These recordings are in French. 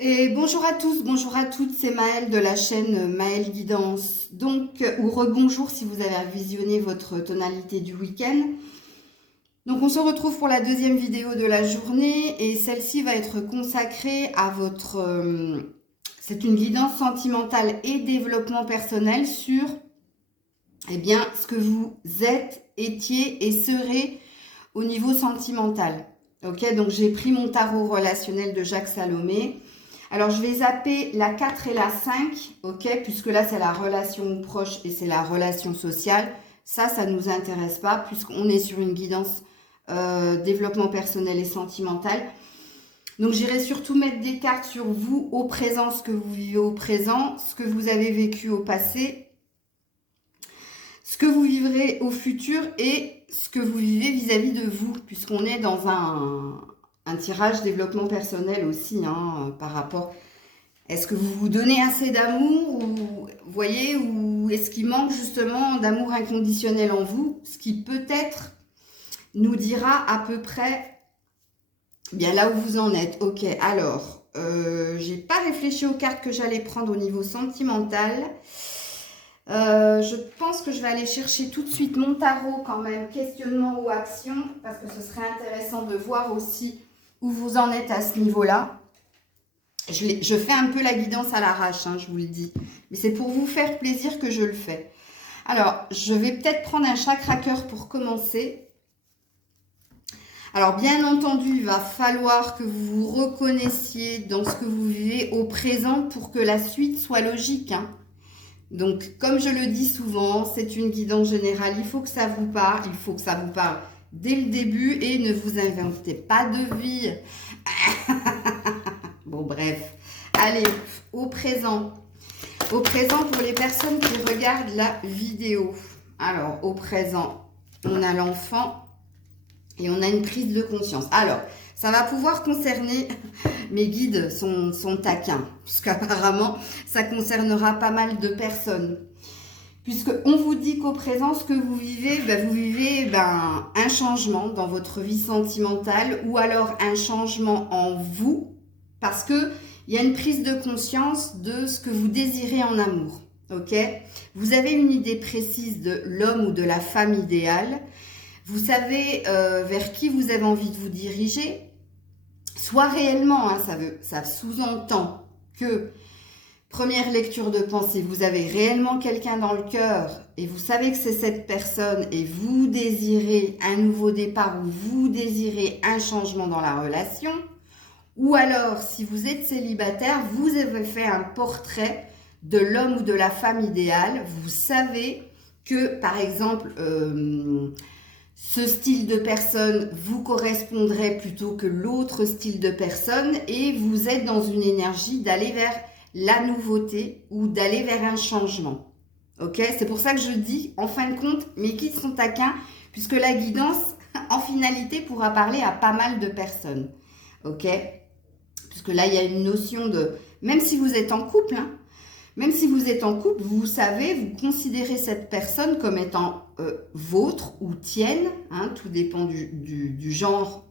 Et bonjour à tous, bonjour à toutes, c'est Maëlle de la chaîne Maëlle Guidance. Ou rebonjour si vous avez visionné votre tonalité du week-end. Donc on se retrouve pour la deuxième vidéo de la journée et celle-ci va être consacrée à c'est une guidance sentimentale et développement personnel sur, ce que vous êtes, étiez et serez au niveau sentimental. Ok, donc j'ai pris mon tarot relationnel de Jacques Salomé. Alors, je vais zapper la 4 et la 5, ok, puisque là, c'est la relation proche et c'est la relation sociale. Ça ne nous intéresse pas, puisqu'on est sur une guidance développement personnel et sentimental. Donc, j'irai surtout mettre des cartes sur vous au présent, ce que vous vivez au présent, ce que vous avez vécu au passé, ce que vous vivrez au futur et ce que vous vivez vis-à-vis de vous, puisqu'on est dans un tirage développement personnel aussi, par rapport. Est-ce que vous vous donnez assez d'amour ou voyez, ou est-ce qu'il manque justement d'amour inconditionnel en vous, ce qui peut-être nous dira à peu près bien là où vous en êtes. Ok, alors j'ai pas réfléchi aux cartes que j'allais prendre au niveau sentimental. Je pense que je vais aller chercher tout de suite mon tarot quand même, questionnement ou action, parce que ce serait intéressant de voir aussi où vous en êtes à ce niveau-là. Je fais un peu la guidance à l'arrache, je vous le dis. Mais c'est pour vous faire plaisir que je le fais. Alors, je vais peut-être prendre un chakra cœur pour commencer. Alors, bien entendu, il va falloir que vous vous reconnaissiez dans ce que vous vivez au présent pour que la suite soit logique. Donc, comme je le dis souvent, c'est une guidance générale. Il faut que ça vous parle. Il faut que ça vous parle dès le début et ne vous inventez pas de vie. Bon, bref. Allez, au présent. Au présent pour les personnes qui regardent la vidéo. Alors, au présent, on a l'enfant et on a une prise de conscience. Alors, ça va pouvoir concerner, mes guides sont taquins, puisqu'apparemment, ça concernera pas mal de personnes. Puisqu'on vous dit qu'au présent, ce que vous vivez, vous vivez un changement dans votre vie sentimentale ou alors un changement en vous, parce que il y a une prise de conscience de ce que vous désirez en amour. Ok, vous avez une idée précise de l'homme ou de la femme idéale. Vous savez vers qui vous avez envie de vous diriger. Soit réellement, ça sous-entend que, première lecture de pensée, vous avez réellement quelqu'un dans le cœur et vous savez que c'est cette personne et vous désirez un nouveau départ ou vous désirez un changement dans la relation. Ou alors, si vous êtes célibataire, vous avez fait un portrait de l'homme ou de la femme idéale. Vous savez que, par exemple, ce style de personne vous correspondrait plutôt que l'autre style de personne et vous êtes dans une énergie d'aller vers la nouveauté ou d'aller vers un changement. Ok, c'est pour ça que je dis, en fin de compte, mes guides sont taquins, puisque la guidance, en finalité, pourra parler à pas mal de personnes. Ok, puisque là, il y a une notion de... Même si vous êtes en couple, même si vous êtes en couple, vous savez, vous considérez cette personne comme étant vôtre ou tienne, tout dépend du genre,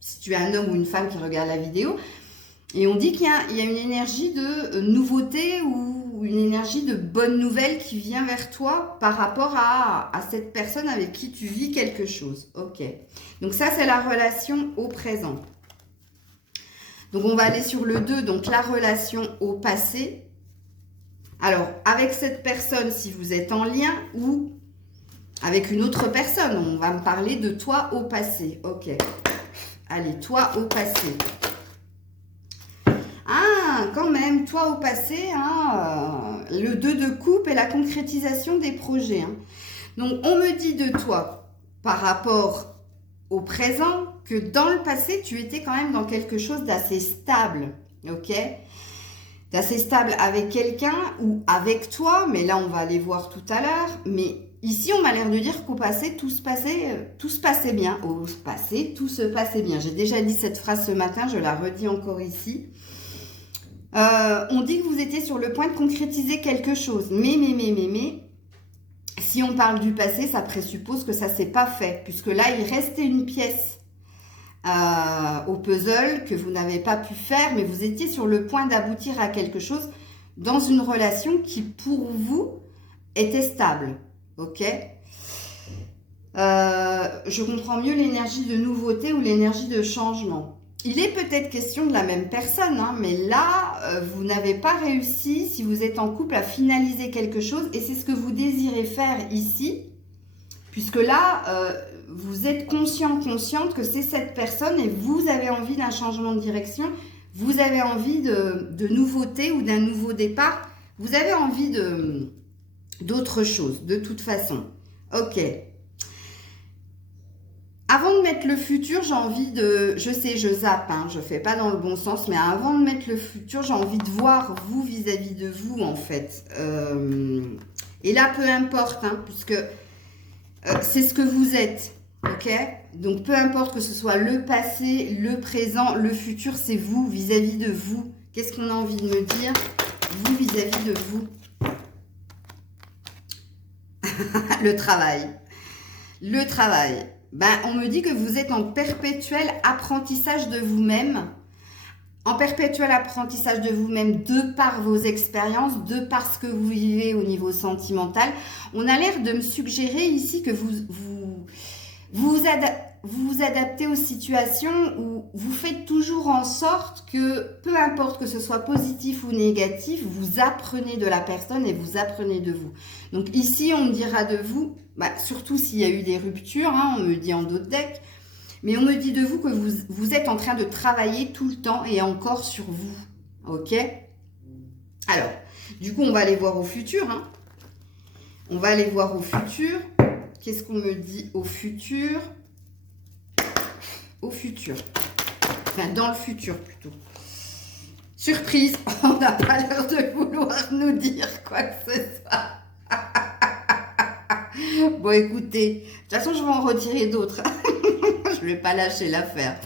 si tu es un homme ou une femme qui regarde la vidéo. Et on dit qu'il y a une énergie de nouveauté ou une énergie de bonne nouvelle qui vient vers toi par rapport à cette personne avec qui tu vis quelque chose. Ok, donc ça, c'est la relation au présent. Donc, on va aller sur le 2, donc la relation au passé. Alors, avec cette personne, si vous êtes en lien ou avec une autre personne, on va me parler de toi au passé. Ok. Allez, toi au passé. Ah, quand même, toi au passé, le 2 de coupe et la concrétisation des projets. Donc, on me dit de toi, par rapport au présent, que dans le passé, tu étais quand même dans quelque chose d'assez stable. Ok ? D'assez stable avec quelqu'un ou avec toi, mais là, on va aller voir tout à l'heure. Mais ici, on m'a l'air de dire qu'au passé, tout se passait bien. Au passé, tout se passait bien. J'ai déjà dit cette phrase ce matin, je la redis encore ici. On dit que vous étiez sur le point de concrétiser quelque chose. Mais, si on parle du passé, ça présuppose que ça ne s'est pas fait. Puisque là, il restait une pièce au puzzle que vous n'avez pas pu faire, mais vous étiez sur le point d'aboutir à quelque chose dans une relation qui, pour vous, était stable. Ok? Je comprends mieux l'énergie de nouveauté ou l'énergie de changement. Il est peut-être question de la même personne, hein, mais là, vous n'avez pas réussi, si vous êtes en couple, à finaliser quelque chose, et c'est ce que vous désirez faire ici, puisque là, vous êtes consciente que c'est cette personne, et vous avez envie d'un changement de direction, vous avez envie de nouveauté ou d'un nouveau départ, vous avez envie d'autre chose, de toute façon. Ok. Avant de mettre le futur, j'ai envie de... Je sais, je zappe, hein, je fais pas dans le bon sens, mais avant de mettre le futur, j'ai envie de voir vous vis-à-vis de vous, en fait. Et là, peu importe, hein, puisque c'est ce que vous êtes, ok? Donc, peu importe que ce soit le passé, le présent, le futur, c'est vous vis-à-vis de vous. Qu'est-ce qu'on a envie de me dire, vous vis-à-vis de vous? Le travail. Le travail. Ben, on me dit que vous êtes en perpétuel apprentissage de vous-même. En perpétuel apprentissage de vous-même de par vos expériences, de par ce que vous vivez au niveau sentimental. On a l'air de me suggérer ici que vous adaptez aux situations où vous faites toujours en sorte que, peu importe que ce soit positif ou négatif, vous apprenez de la personne et vous apprenez de vous. Donc ici, on me dira de vous, bah, surtout s'il y a eu des ruptures, hein, on me dit en d'autres decks, mais on me dit de vous que vous êtes en train de travailler tout le temps et encore sur vous. Ok? Alors, du coup, on va aller voir au futur. Hein. On va aller voir au futur. Qu'est-ce qu'on me dit au futur? Au futur. Enfin, dans le futur plutôt. Surprise, on n'a pas l'air de vouloir nous dire quoi que ce soit. Bon, écoutez, de toute façon, je vais en retirer d'autres. Je ne vais pas lâcher l'affaire.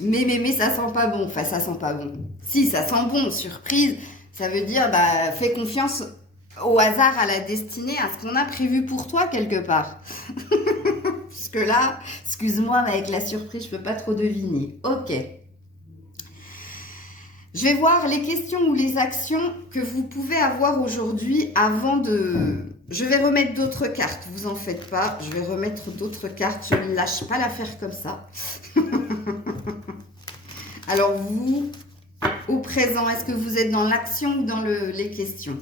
Mais ça sent pas bon. Enfin, ça sent pas bon. Si, ça sent bon. Surprise, ça veut dire, bah, fais confiance au hasard, à la destinée, à ce qu'on a prévu pour toi quelque part. Puisque là, excuse-moi, mais avec la surprise, je peux pas trop deviner. Ok. Je vais voir les questions ou les actions que vous pouvez avoir aujourd'hui avant de... Je vais remettre d'autres cartes, vous en faites pas. Je vais remettre d'autres cartes, je ne lâche pas l'affaire comme ça. Alors vous, au présent, est-ce que vous êtes dans l'action ou dans les questions?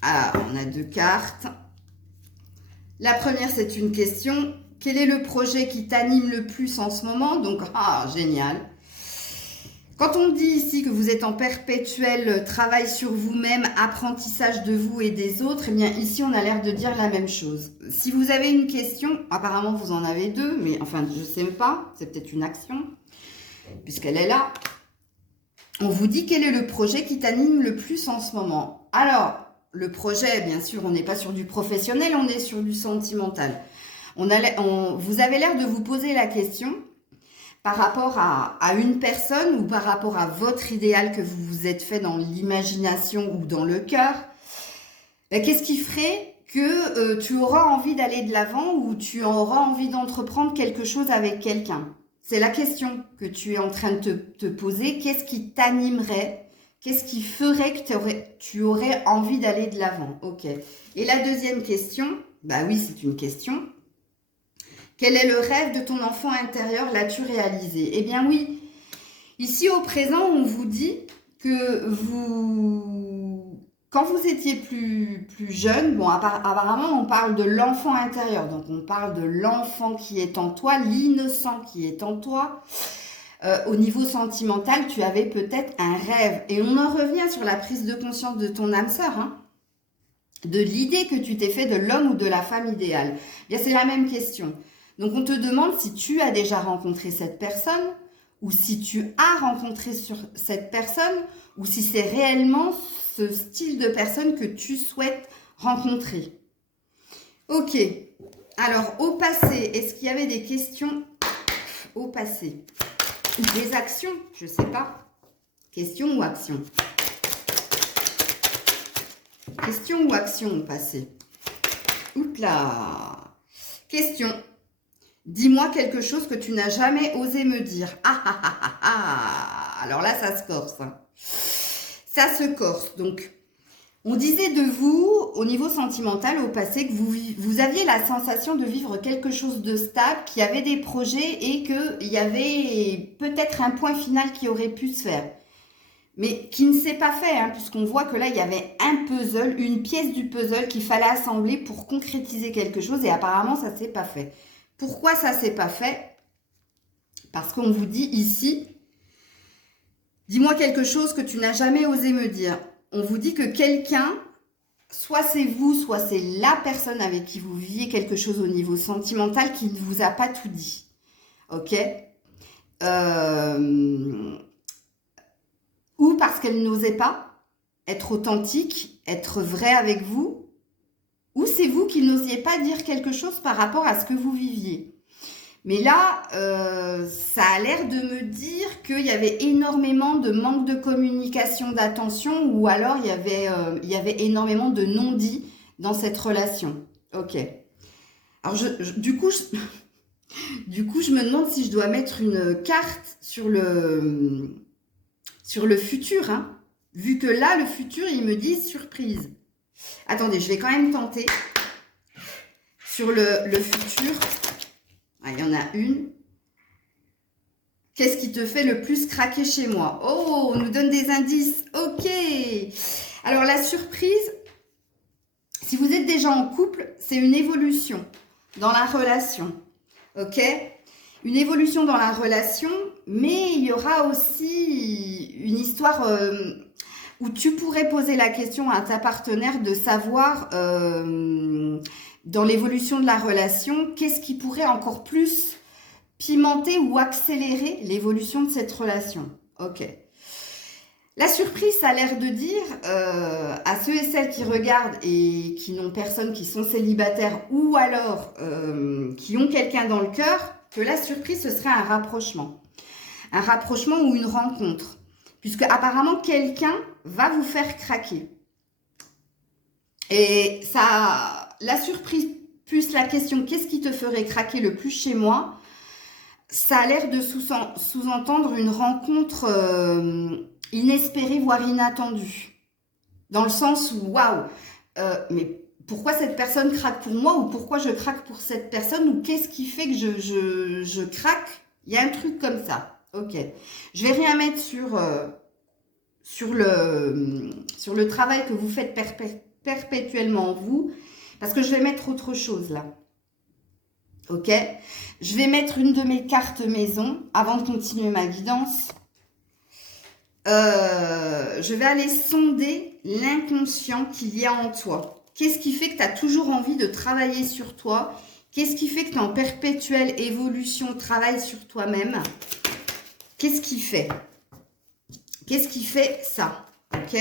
Ah, on a deux cartes. La première, c'est une question. Quel est le projet qui t'anime le plus en ce moment? Donc, ah, génial. Quand on dit ici que vous êtes en perpétuel travail sur vous-même, apprentissage de vous et des autres, eh bien ici on a l'air de dire la même chose. Si vous avez une question, apparemment vous en avez deux, mais enfin je ne sais pas, c'est peut-être une action, puisqu'elle est là. On vous dit quel est le projet qui t'anime le plus en ce moment. Alors, le projet, bien sûr, on n'est pas sur du professionnel, on est sur du sentimental. Vous avez l'air de vous poser la question par rapport à une personne ou par rapport à votre idéal que vous vous êtes fait dans l'imagination ou dans le cœur. Qu'est-ce qui ferait que tu auras envie d'aller de l'avant ou tu auras envie d'entreprendre quelque chose avec quelqu'un? C'est la question que tu es en train de te poser. Qu'est-ce qui t'animerait? Qu'est-ce qui ferait que tu aurais envie d'aller de l'avant? Ok. Et la deuxième question, bah oui, c'est une question. Quel est le rêve de ton enfant intérieur? L'as-tu réalisé? Eh bien oui, ici au présent, on vous dit que quand vous étiez plus jeune, bon, apparemment on parle de l'enfant intérieur, donc on parle de l'enfant qui est en toi, l'innocent qui est en toi. Au niveau sentimental, tu avais peut-être un rêve. Et on en revient sur la prise de conscience de ton âme sœur, hein, de l'idée que tu t'es fait de l'homme ou de la femme idéale. Eh bien, c'est la même question. Donc, on te demande si tu as déjà rencontré cette personne ou si tu as rencontré cette personne ou si c'est réellement ce style de personne que tu souhaites rencontrer. Ok. Alors, au passé, est-ce qu'il y avait des questions au passé? Ou des actions? Je ne sais pas. Question ou action? Question ou action au passé? Oups là. Question. Dis-moi quelque chose que tu n'as jamais osé me dire. Ah ah ah ah ah. Alors là, ça se corse. Hein. Ça se corse. Donc, on disait de vous, au niveau sentimental, au passé, que vous aviez la sensation de vivre quelque chose de stable, qu'il y avait des projets et qu'il y avait peut-être un point final qui aurait pu se faire. Mais qui ne s'est pas fait, hein, puisqu'on voit que là, il y avait un puzzle, une pièce du puzzle qu'il fallait assembler pour concrétiser quelque chose et apparemment, ça ne s'est pas fait. Pourquoi ça ne s'est pas fait? Parce qu'on vous dit ici, dis-moi quelque chose que tu n'as jamais osé me dire. On vous dit que quelqu'un, soit c'est vous, soit c'est la personne avec qui vous viviez quelque chose au niveau sentimental qui ne vous a pas tout dit. Ok? Ou parce qu'elle n'osait pas être authentique, être vraie avec vous, ou c'est vous qui n'osiez pas dire quelque chose par rapport à ce que vous viviez. Mais là, ça a l'air de me dire qu'il y avait énormément de manque de communication, d'attention, ou alors il y avait énormément de non-dits dans cette relation. Ok. Alors, du coup, je me demande si je dois mettre une carte sur le futur, hein. Vu que là, le futur, il me dit surprise. Attendez, je vais quand même tenter sur le futur. Ah, il y en a une. Qu'est-ce qui te fait le plus craquer chez moi? Oh, on nous donne des indices. Ok. Alors, la surprise, si vous êtes déjà en couple, c'est une évolution dans la relation. Ok? Une évolution dans la relation, mais il y aura aussi une histoire où tu pourrais poser la question à ta partenaire de savoir dans l'évolution de la relation, qu'est-ce qui pourrait encore plus pimenter ou accélérer l'évolution de cette relation. Ok. La surprise, ça a l'air de dire à ceux et celles qui regardent et qui n'ont personne, qui sont célibataires ou alors qui ont quelqu'un dans le cœur, que la surprise, ce serait un rapprochement. Un rapprochement ou une rencontre. Puisque apparemment, quelqu'un va vous faire craquer. Et ça, la surprise plus la question, qu'est-ce qui te ferait craquer le plus chez moi? Ça a l'air de sous-entendre une rencontre inespérée, voire inattendue. Dans le sens où, waouh, mais pourquoi cette personne craque pour moi ou pourquoi je craque pour cette personne ou qu'est-ce qui fait que je craque? Il y a un truc comme ça. Ok. Je vais rien mettre sur le travail que vous faites perpétuellement vous parce que je vais mettre autre chose là. Ok. Je vais mettre une de mes cartes maison avant de continuer ma guidance. Je vais aller sonder l'inconscient qu'il y a en toi. Qu'est-ce qui fait que tu as toujours envie de travailler sur toi? Qu'est-ce qui fait que tu es en perpétuelle évolution, travail sur toi-même? Qu'est-ce qui fait? Qu'est-ce qui fait ça? Ok?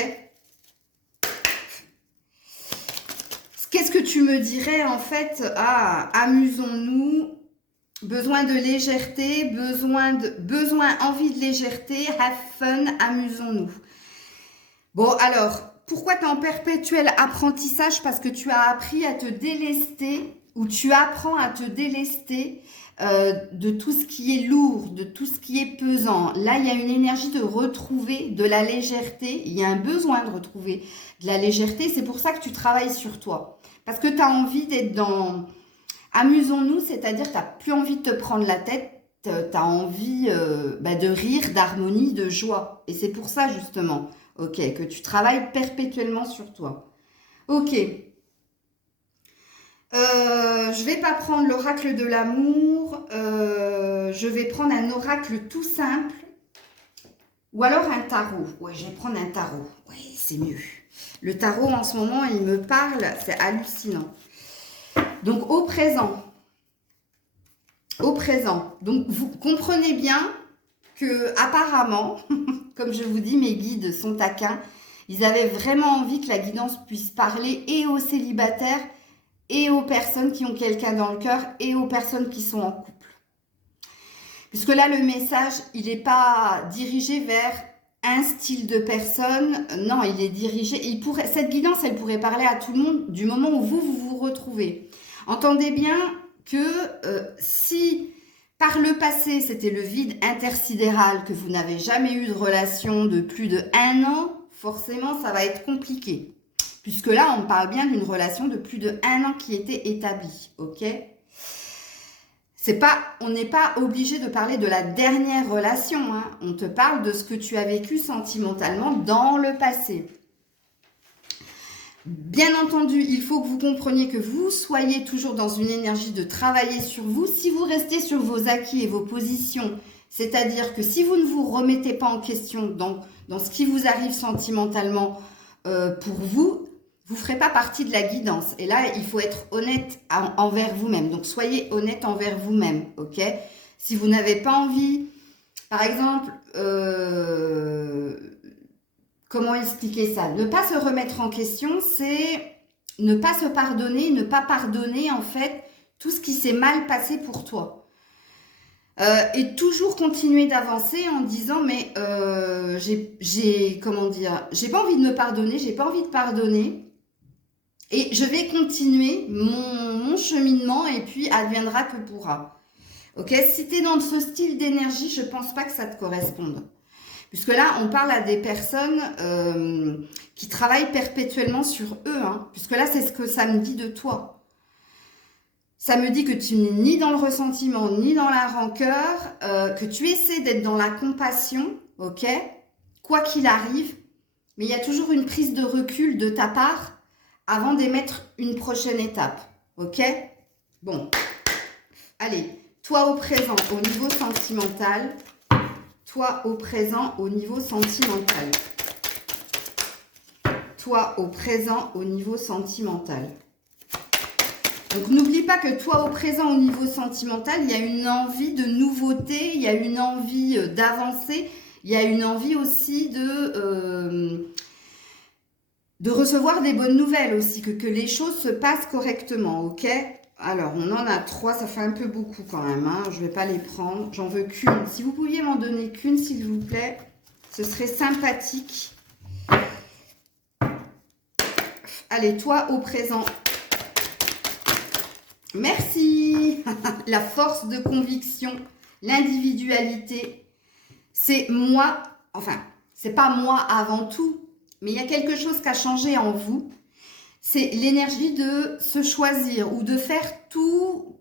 Qu'est-ce que tu me dirais en fait? Ah, amusons-nous. Besoin de légèreté, besoin, envie de légèreté, have fun, amusons-nous. Bon, alors, pourquoi tu es en perpétuel apprentissage? Parce que tu as appris à te délester, ou tu apprends à te délester de tout ce qui est lourd, de tout ce qui est pesant. Là, il y a une énergie de retrouver de la légèreté. Il y a un besoin de retrouver de la légèreté. C'est pour ça que tu travailles sur toi. Parce que tu as envie d'être dans... Amusons-nous, c'est-à-dire que tu n'as plus envie de te prendre la tête, tu as envie de rire, d'harmonie, de joie. Et c'est pour ça, justement, ok, que tu travailles perpétuellement sur toi. Ok. Je ne vais pas prendre l'oracle de l'amour. Je vais prendre un oracle tout simple. Ou alors un tarot. Ouais, je vais prendre un tarot. Oui, c'est mieux. Le tarot, en ce moment, il me parle. C'est hallucinant. Donc, au présent. Au présent. Donc, vous comprenez bien que, apparemment, comme je vous dis, mes guides sont taquins. Ils avaient vraiment envie que la guidance puisse parler et aux célibataires et aux personnes qui ont quelqu'un dans le cœur et aux personnes qui sont en couple. Puisque là, le message, il n'est pas dirigé vers un style de personne. Non, il est dirigé... cette guidance, elle pourrait parler à tout le monde du moment où vous vous retrouvez. Entendez bien que si par le passé c'était le vide intersidéral, que vous n'avez jamais eu de relation de plus de 1 an, forcément ça va être compliqué. Puisque là on parle bien d'une relation de plus de 1 an qui était établie, ok? On n'est pas obligé de parler de la dernière relation, hein. On te parle de ce que tu as vécu sentimentalement dans le passé. Bien entendu, il faut que vous compreniez que vous soyez toujours dans une énergie de travailler sur vous. Si vous restez sur vos acquis et vos positions, c'est-à-dire que si vous ne vous remettez pas en question dans ce qui vous arrive sentimentalement pour vous, vous ne ferez pas partie de la guidance. Et là, il faut être honnête envers vous-même. Donc, soyez honnête envers vous-même, ok? Si vous n'avez pas envie, par exemple, comment expliquer ça? Ne pas se remettre en question, c'est ne pas se pardonner, ne pas pardonner, en fait, tout ce qui s'est mal passé pour toi. Et toujours continuer d'avancer en disant, mais comment dire, j'ai pas envie de me pardonner, j'ai pas envie de pardonner. Et je vais continuer mon cheminement et puis adviendra que pourra. Ok? Si tu es dans ce style d'énergie, je pense pas que ça te corresponde. Puisque là, on parle à des personnes qui travaillent perpétuellement sur eux. Hein, puisque là, c'est ce que ça me dit de toi. Ça me dit que tu n'es ni dans le ressentiment, ni dans la rancœur, que tu essaies d'être dans la compassion, ok? Quoi qu'il arrive. Mais il y a toujours une prise de recul de ta part avant d'émettre une prochaine étape, ok? Bon, allez, toi au présent, au niveau sentimental, toi au présent, au niveau sentimental, toi au présent, au niveau sentimental. Donc, n'oublie pas que toi au présent, au niveau sentimental, il y a une envie de nouveauté, il y a une envie d'avancer, il y a une envie aussi de recevoir des bonnes nouvelles aussi, que les choses se passent correctement, ok? Alors, on en a 3, ça fait un peu beaucoup quand même, hein. Je ne vais pas les prendre, j'en veux qu'une. Si vous pouviez m'en donner qu'une, s'il vous plaît, ce serait sympathique. Allez, toi au présent. Merci. La force de conviction, l'individualité, c'est moi, enfin, c'est pas moi avant tout, mais il y a quelque chose qui a changé en vous. C'est l'énergie de se choisir ou de faire tout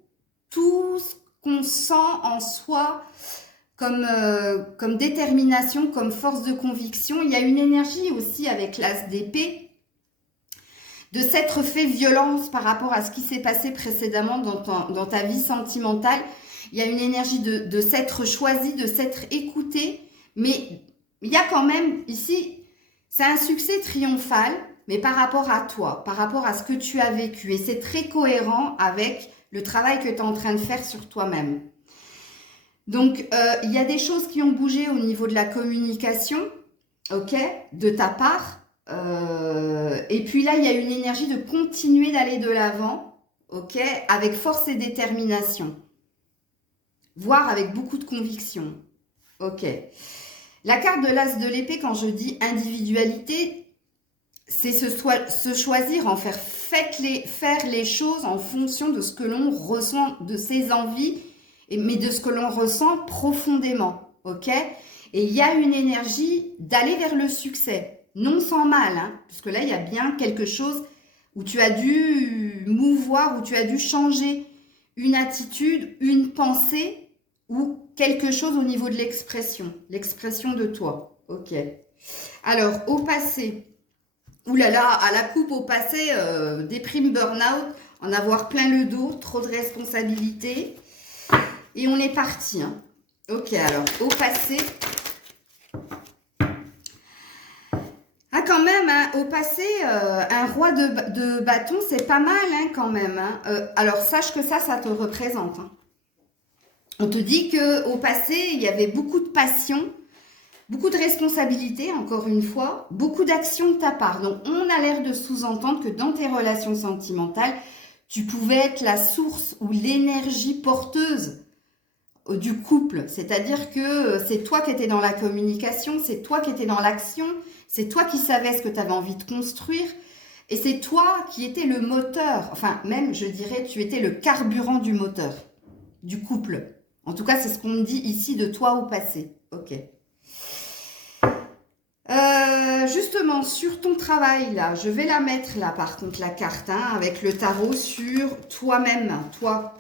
ce qu'on sent en soi comme détermination, comme force de conviction. Il y a une énergie aussi avec l'as d'épée de s'être fait violence par rapport à ce qui s'est passé précédemment dans ta vie sentimentale. Il y a une énergie de s'être choisi, de s'être écouté, mais il y a quand même ici... C'est un succès triomphal, mais par rapport à toi, par rapport à ce que tu as vécu. Et c'est très cohérent avec le travail que tu es en train de faire sur toi-même. Donc, il y a des choses qui ont bougé au niveau de la communication, ok, de ta part. Et puis là, il y a une énergie de continuer d'aller de l'avant, ok, avec force et détermination. Voire avec beaucoup de conviction, ok. La carte de l'as de l'épée, quand je dis individualité, c'est se choisir, en faire les choses en fonction de ce que l'on ressent, de ses envies, mais de ce que l'on ressent profondément, ok? Et il y a une énergie d'aller vers le succès, non sans mal, hein, puisque là, il y a bien quelque chose où tu as dû mouvoir, où tu as dû changer une attitude, une pensée, ou quelque chose au niveau de l'expression de toi, ok. Alors, au passé, oulala, à la coupe au passé, déprime, burn-out, en avoir plein le dos, trop de responsabilités, et on est parti, hein. Ok, alors, au passé, ah quand même, hein, au passé, un roi de bâton, c'est pas mal, hein, quand même, hein. Alors, sache que ça te représente, hein. On te dit qu'au passé, il y avait beaucoup de passion, beaucoup de responsabilités, encore une fois, beaucoup d'action de ta part. Donc, on a l'air de sous-entendre que dans tes relations sentimentales, tu pouvais être la source ou l'énergie porteuse du couple. C'est-à-dire que c'est toi qui étais dans la communication, c'est toi qui étais dans l'action, c'est toi qui savais ce que tu avais envie de construire. Et c'est toi qui étais le moteur, enfin même je dirais tu étais le carburant du moteur, du couple. En tout cas c'est ce qu'on me dit ici de toi au passé. Ok. Justement sur ton travail là, je vais la mettre là par contre la carte hein, avec le tarot sur toi-même, toi,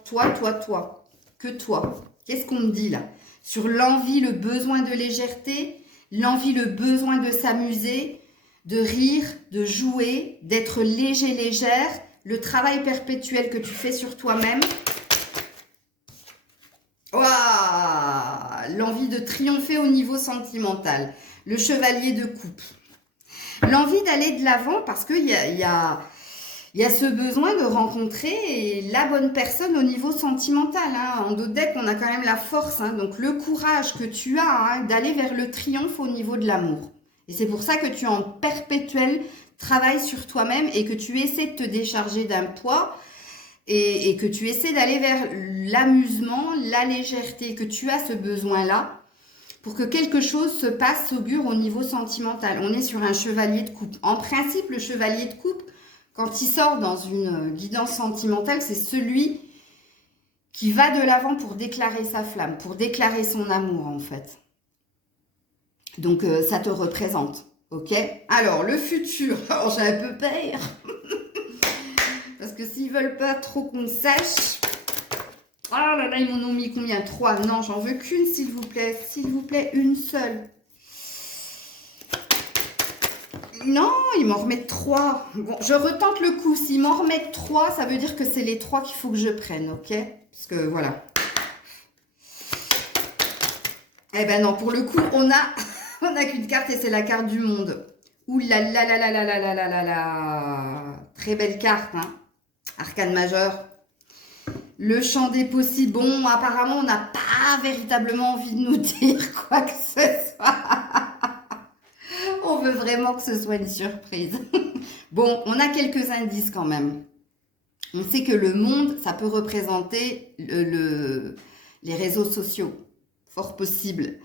que toi. Qu'est-ce qu'on me dit là? Sur l'envie, le besoin de légèreté, l'envie, le besoin de s'amuser, de rire, de jouer, d'être léger, légère, le travail perpétuel que tu fais sur toi-même. Waouh, l'envie de triompher au niveau sentimental, le chevalier de coupe. L'envie d'aller de l'avant parce qu'il y a ce besoin de rencontrer la bonne personne au niveau sentimental. Hein. En d'autres decks, on a quand même la force. Hein. Donc, le courage que tu as hein, d'aller vers le triomphe au niveau de l'amour. Et c'est pour ça que tu es en perpétuel travail sur toi-même et que tu essaies de te décharger d'un poids et que tu essaies d'aller vers l'amusement, la légèreté, que tu as ce besoin-là pour que quelque chose se passe, s'augure au niveau sentimental. On est sur un chevalier de coupe. En principe, le chevalier de coupe, quand il sort dans une guidance sentimentale, c'est celui qui va de l'avant pour déclarer sa flamme, pour déclarer son amour en fait. Donc ça te représente, ok? Alors le futur, alors j'ai un peu peur. Parce que s'ils veulent pas trop qu'on sache... Oh là là, ils m'en ont mis combien? 3. Non, j'en veux qu'une s'il vous plaît. S'il vous plaît, une seule. Non, ils m'en remettent 3. Bon, je retente le coup. S'ils m'en remettent 3, ça veut dire que c'est les 3 qu'il faut que je prenne, ok? Parce que voilà. Eh ben non, pour le coup, on a qu'une carte et c'est la carte du monde. Ouh là là là là là là là là là là. Très belle carte, hein. Arcane majeur. Le champ des possibles. Bon, apparemment, on n'a pas véritablement envie de nous dire quoi que ce soit. On veut vraiment que ce soit une surprise. Bon, on a quelques indices quand même. On sait que le monde, ça peut représenter les réseaux sociaux. Fort possible.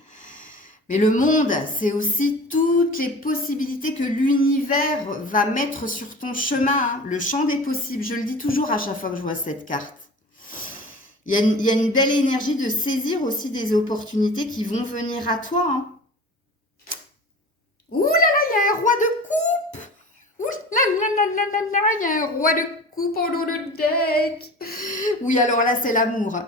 Mais le monde, c'est aussi toutes les possibilités que l'univers va mettre sur ton chemin. Hein. Le champ des possibles. Je le dis toujours à chaque fois que je vois cette carte. Il y a une belle énergie de saisir aussi des opportunités qui vont venir à toi. Hein. Ouh là là, il y a un roi de coupe. Ouh là là là là là là, il y a un roi de coupe en haut de deck. Oui, alors là, c'est l'amour.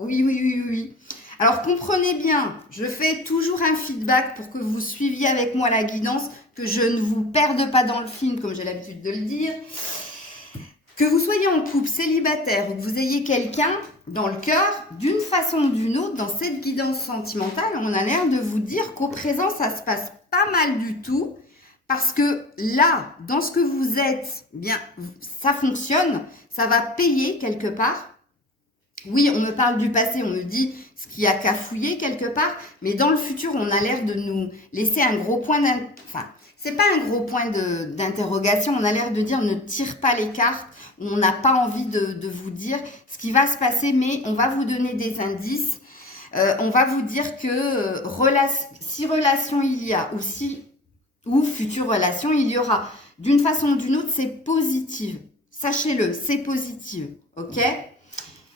Oui, oui, oui, oui. Alors, comprenez bien, je fais toujours un feedback pour que vous suiviez avec moi la guidance, que je ne vous perde pas dans le film, comme j'ai l'habitude de le dire. Que vous soyez en couple, célibataire ou que vous ayez quelqu'un dans le cœur, d'une façon ou d'une autre, dans cette guidance sentimentale, on a l'air de vous dire qu'au présent, ça se passe pas mal du tout. Parce que là, dans ce que vous êtes, bien, ça fonctionne, ça va payer quelque part. Oui, on me parle du passé, on me dit ce qui a cafouillé quelque part, mais dans le futur, on a l'air de nous laisser un gros point enfin, c'est pas un gros point d'interrogation, on a l'air de dire ne tire pas les cartes, on n'a pas envie de vous dire ce qui va se passer, mais on va vous donner des indices. On va vous dire que si relation il y a ou future relation il y aura, d'une façon ou d'une autre, c'est positive. Sachez-le, c'est positive, ok?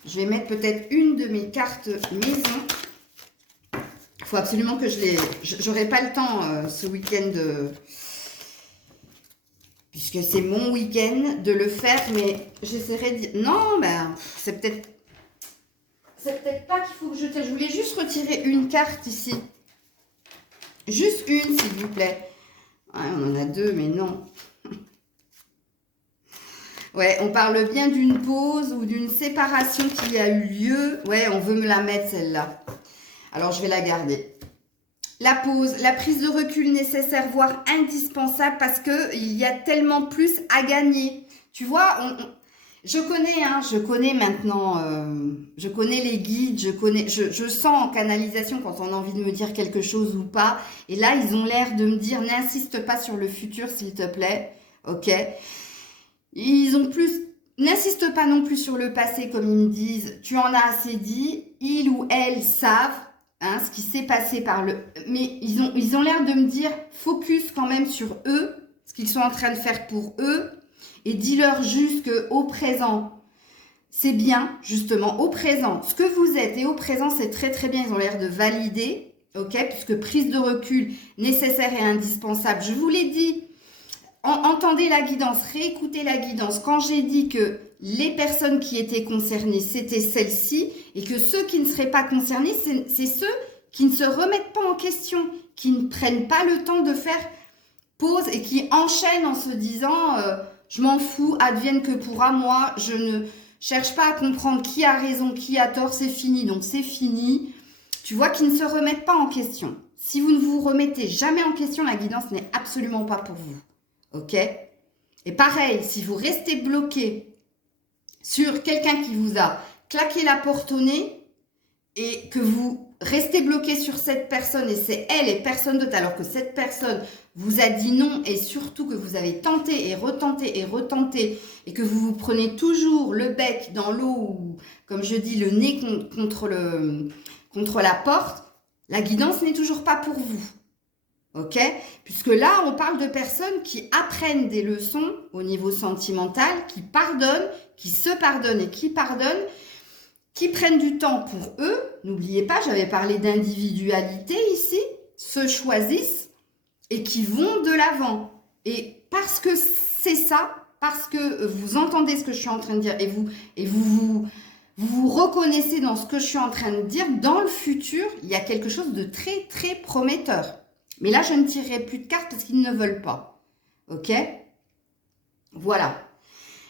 Je vais mettre peut-être une de mes cartes maison. Il faut absolument que je les... J'aurai pas le temps ce week-end puisque c'est mon week-end de le faire, mais j'essaierai de... Non, ben, c'est peut-être pas qu'il faut que je tire. Je voulais juste retirer une carte ici. Juste une, s'il vous plaît. Ouais, on en a 2, mais non. Ouais, on parle bien d'une pause ou d'une séparation qui a eu lieu. Ouais, on veut me la mettre, celle-là. Alors, je vais la garder. La pause, la prise de recul nécessaire, voire indispensable, parce qu'il y a tellement plus à gagner. Tu vois, je connais maintenant, je connais les guides, je sens en canalisation quand on a envie de me dire quelque chose ou pas. Et là, ils ont l'air de me dire, n'insiste pas sur le futur, s'il te plaît. Ok. N'insiste pas non plus sur le passé, comme ils me disent. Tu en as assez dit. Ils ou elles savent. Hein, ce qui s'est passé mais ils ont l'air de me dire focus quand même sur eux, ce qu'ils sont en train de faire pour eux, et dis-leur juste qu'au présent, c'est bien, justement, au présent, ce que vous êtes et au présent, c'est très très bien, ils ont l'air de valider, ok, puisque prise de recul nécessaire et indispensable, je vous l'ai dit, entendez la guidance, réécoutez la guidance, quand j'ai dit que les personnes qui étaient concernées, c'était celles-ci, et que ceux qui ne seraient pas concernés, c'est ceux qui ne se remettent pas en question, qui ne prennent pas le temps de faire pause et qui enchaînent en se disant je m'en fous, advienne que pourra, moi, je ne cherche pas à comprendre qui a raison, qui a tort, c'est fini, donc c'est fini. Tu vois, qui ne se remettent pas en question. Si vous ne vous remettez jamais en question, la guidance n'est absolument pas pour vous. Ok? Et pareil, si vous restez bloqué sur quelqu'un qui vous a claqué la porte au nez et que vous restez bloqué sur cette personne et c'est elle et personne d'autre alors que cette personne vous a dit non et surtout que vous avez tenté et retenté et que vous vous prenez toujours le bec dans l'eau ou comme je dis le nez contre la porte, la guidance n'est toujours pas pour vous. Ok? Puisque là, on parle de personnes qui apprennent des leçons au niveau sentimental, qui pardonnent, qui se pardonnent et qui pardonnent, qui prennent du temps pour eux. N'oubliez pas, j'avais parlé d'individualité ici, se choisissent et qui vont de l'avant. Et parce que c'est ça, parce que vous entendez ce que je suis en train de dire et vous reconnaissez dans ce que je suis en train de dire, dans le futur, il y a quelque chose de très, très prometteur. Mais là, je ne tirerai plus de cartes parce qu'ils ne veulent pas. Ok? Voilà.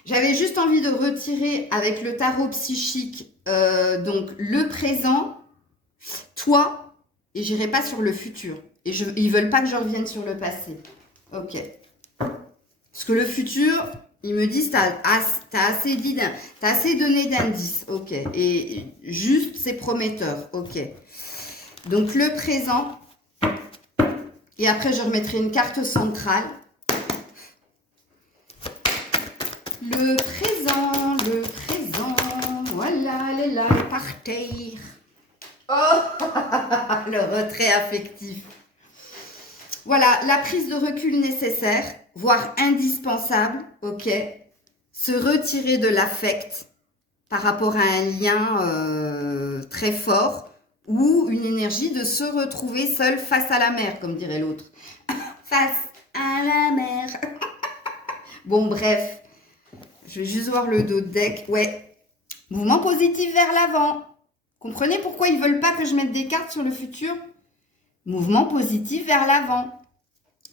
J'avais juste envie de retirer avec le tarot psychique, donc le présent, toi, et j'irai pas sur le futur. Et ils veulent pas que je revienne sur le passé. Ok. Parce que le futur, ils me disent, t'as assez donné d'indices. Ok. Et juste, c'est prometteur. Ok. Donc, le présent. Et après, je remettrai une carte centrale. Le présent. Voilà, elle est là, par terre. Oh, le retrait affectif. Voilà, la prise de recul nécessaire, voire indispensable, ok. Se retirer de l'affect par rapport à un lien très fort ou une énergie de se retrouver seul face à la mer, comme dirait l'autre. Face à la mer. Bon, bref. Je vais juste voir le dos de deck. Ouais. Mouvement positif vers l'avant. Comprenez pourquoi ils veulent pas que je mette des cartes sur le futur? Mouvement positif vers l'avant.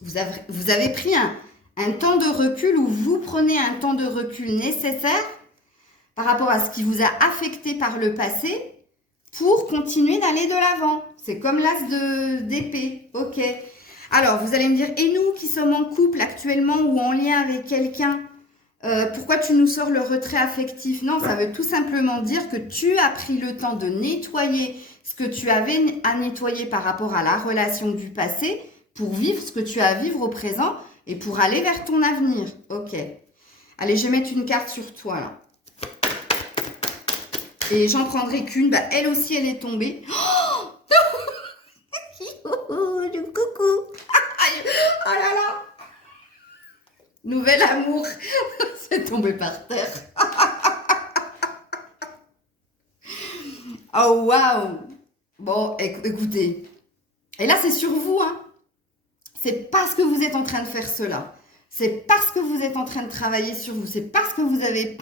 Vous avez pris un temps de recul ou vous prenez un temps de recul nécessaire par rapport à ce qui vous a affecté par le passé pour continuer d'aller de l'avant. C'est comme l'as d'épée. Ok. Alors, vous allez me dire, et nous qui sommes en couple actuellement ou en lien avec quelqu'un, pourquoi tu nous sors le retrait affectif? Non, ça veut tout simplement dire que tu as pris le temps de nettoyer ce que tu avais à nettoyer par rapport à la relation du passé pour vivre ce que tu as à vivre au présent et pour aller vers ton avenir. Ok. Allez, je vais mettre une carte sur toi, là. Et j'en prendrai qu'une. Bah, elle aussi, elle est tombée. Oh, coucou. Oh là là. Nouvel amour. C'est tombé par terre. Oh, waouh. Bon, écoutez. Et là, c'est sur vous, hein. C'est parce que vous êtes en train de faire cela. C'est parce que vous êtes en train de travailler sur vous. C'est parce que vous avez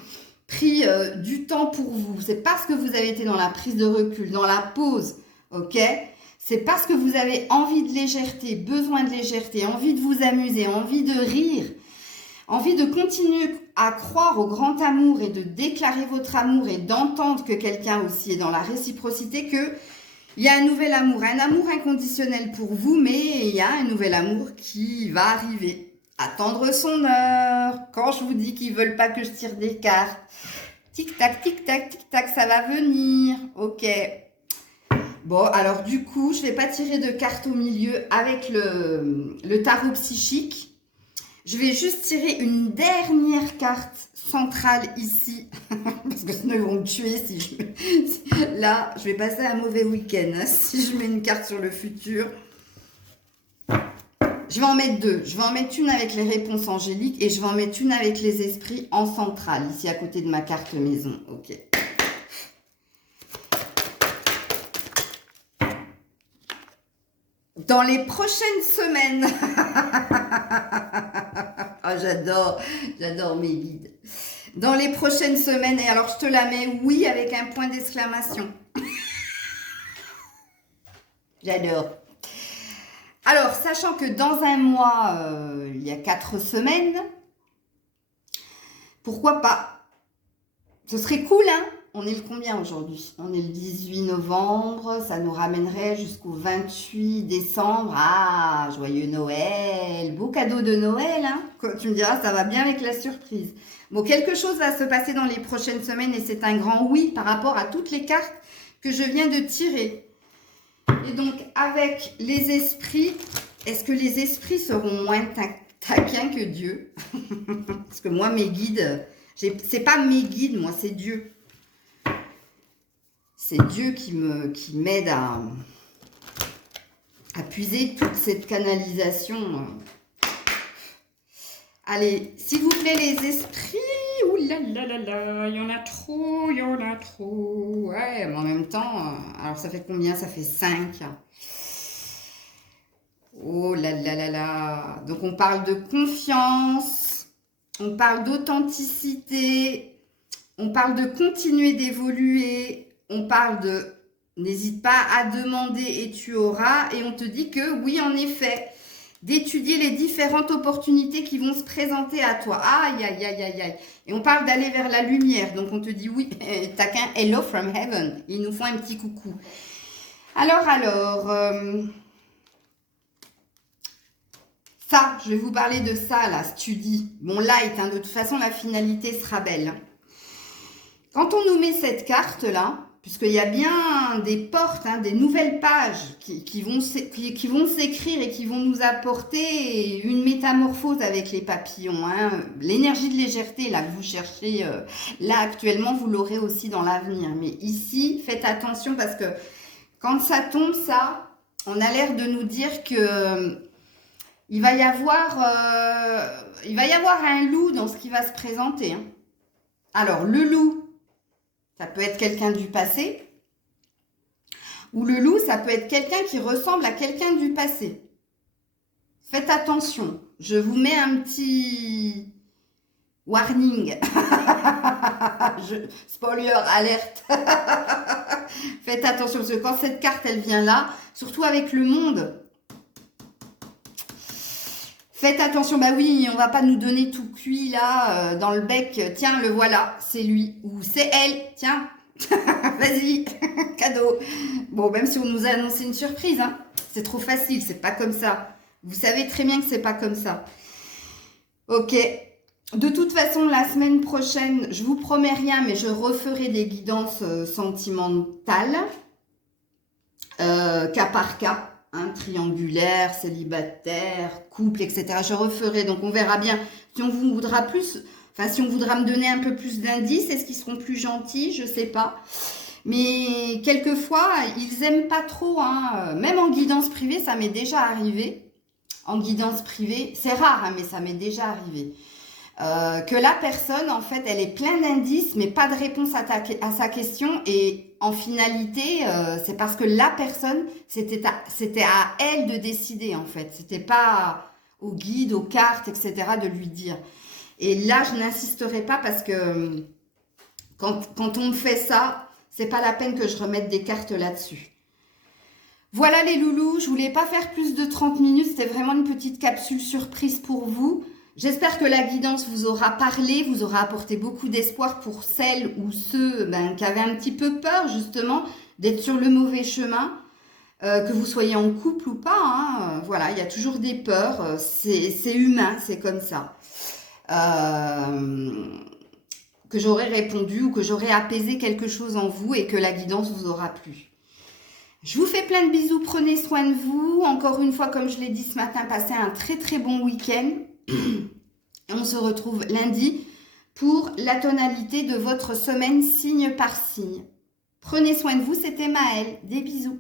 pris du temps pour vous. C'est parce que vous avez été dans la prise de recul, dans la pause. Ok? C'est parce que vous avez envie de légèreté, besoin de légèreté, envie de vous amuser, envie de rire, envie de continuer à croire au grand amour et de déclarer votre amour et d'entendre que quelqu'un aussi est dans la réciprocité, que il y a un nouvel amour, un amour inconditionnel pour vous, mais il y a un nouvel amour qui va arriver. Attendre son heure. Quand je vous dis qu'ils veulent pas que je tire des cartes. Tic-tac, tic-tac, tic-tac, ça va venir. Ok. Bon, alors du coup, je vais pas tirer de cartes au milieu avec le tarot psychique. Je vais juste tirer une dernière carte centrale ici. Parce que sinon, ils vont me tuer si je mets... Là, je vais passer un mauvais week-end. Hein, si je mets une carte sur le futur. Je vais en mettre deux. Je vais en mettre une avec les réponses angéliques et je vais en mettre une avec les esprits en centrale, ici à côté de ma carte maison. Ok. Dans les prochaines semaines. Ah, j'adore mes guides. Dans les prochaines semaines, et alors je te la mets oui avec un point d'exclamation. J'adore. Alors, sachant que dans un mois, il y a 4 semaines, pourquoi pas? Ce serait cool, hein? On est le combien aujourd'hui? On est le 18 novembre, ça nous ramènerait jusqu'au 28 décembre. Ah, joyeux Noël! Beau cadeau de Noël, hein? Tu me diras, ça va bien avec la surprise. Bon, quelque chose va se passer dans les prochaines semaines et c'est un grand oui par rapport à toutes les cartes que je viens de tirer. Et donc, avec les esprits, est-ce que les esprits seront moins taquins que Dieu? Parce que moi, mes guides, c'est pas mes guides, moi, c'est Dieu. C'est Dieu qui m'aide à puiser toute cette canalisation. Allez, s'il vous plaît, les esprits. Ouh là là là là, il y en a trop, il y en a trop. Ouais, mais en même temps, alors ça fait combien? Ça fait 5. Oh là là là là. Donc on parle de confiance, on parle d'authenticité, on parle de continuer d'évoluer, on parle de n'hésite pas à demander et tu auras. Et on te dit que oui, en effet, d'étudier les différentes opportunités qui vont se présenter à toi. Aïe, aïe, aïe, aïe, aïe. Et on parle d'aller vers la lumière. Donc, on te dit, oui, t'as qu'un hello from heaven. Ils nous font un petit coucou. Alors, ça, je vais vous parler de ça, là, Studi. Bon, light, hein, de toute façon, la finalité sera belle. Quand on nous met cette carte-là, puisqu'il y a bien des portes, hein, des nouvelles pages qui vont s'écrire et qui vont nous apporter une métamorphose avec les papillons. Hein. L'énergie de légèreté, là, que vous cherchez, là, actuellement, vous l'aurez aussi dans l'avenir. Mais ici, faites attention parce que quand ça tombe, ça, on a l'air de nous dire que il va y avoir un loup dans ce qui va se présenter. Hein. Alors, le loup, ça peut être quelqu'un du passé. Ou le loup, ça peut être quelqu'un qui ressemble à quelqu'un du passé. Faites attention. Je vous mets un petit warning. Spoiler, alerte. Faites attention, parce que quand cette carte, elle vient là, surtout avec le monde, faites attention. Bah oui, on va pas nous donner tout cuit là, dans le bec. Tiens, le voilà, c'est lui. Ou c'est elle, tiens. Vas-y, cadeau. Bon, même si on nous a annoncé une surprise, hein, c'est trop facile, c'est pas comme ça. Vous savez très bien que c'est pas comme ça. Ok. De toute façon, la semaine prochaine, je vous promets rien, mais je referai des guidances sentimentales, cas par cas, hein, triangulaire, célibataire, couple, etc. Je referai, donc on verra bien si on vous voudra plus. Enfin, si on voudra me donner un peu plus d'indices, est-ce qu'ils seront plus gentils? Je sais pas. Mais quelquefois, ils aiment pas trop. Hein. Même en guidance privée, ça m'est déjà arrivé. En guidance privée, c'est rare, hein, mais ça m'est déjà arrivé. Que la personne, en fait, elle est plein d'indices, mais pas de réponse à sa question. Et en finalité, c'est parce que la personne, c'était à elle de décider, en fait. C'était pas au guide, aux cartes, etc., de lui dire. Et là, je n'insisterai pas parce que quand on me fait ça, c'est pas la peine que je remette des cartes là-dessus. Voilà les loulous, je voulais pas faire plus de 30 minutes, c'était vraiment une petite capsule surprise pour vous. J'espère que la guidance vous aura parlé, vous aura apporté beaucoup d'espoir pour celles ou ceux qui avaient un petit peu peur justement d'être sur le mauvais chemin. Que vous soyez en couple ou pas, hein, voilà, il y a toujours des peurs, c'est humain, c'est comme ça. Que j'aurai répondu ou que j'aurai apaisé quelque chose en vous et que la guidance vous aura plu. Je vous fais plein de bisous, prenez soin de vous. Encore une fois, comme je l'ai dit ce matin, passez un très très bon week-end. On se retrouve lundi pour la tonalité de votre semaine signe par signe. Prenez soin de vous, c'était Maëlle. Des bisous.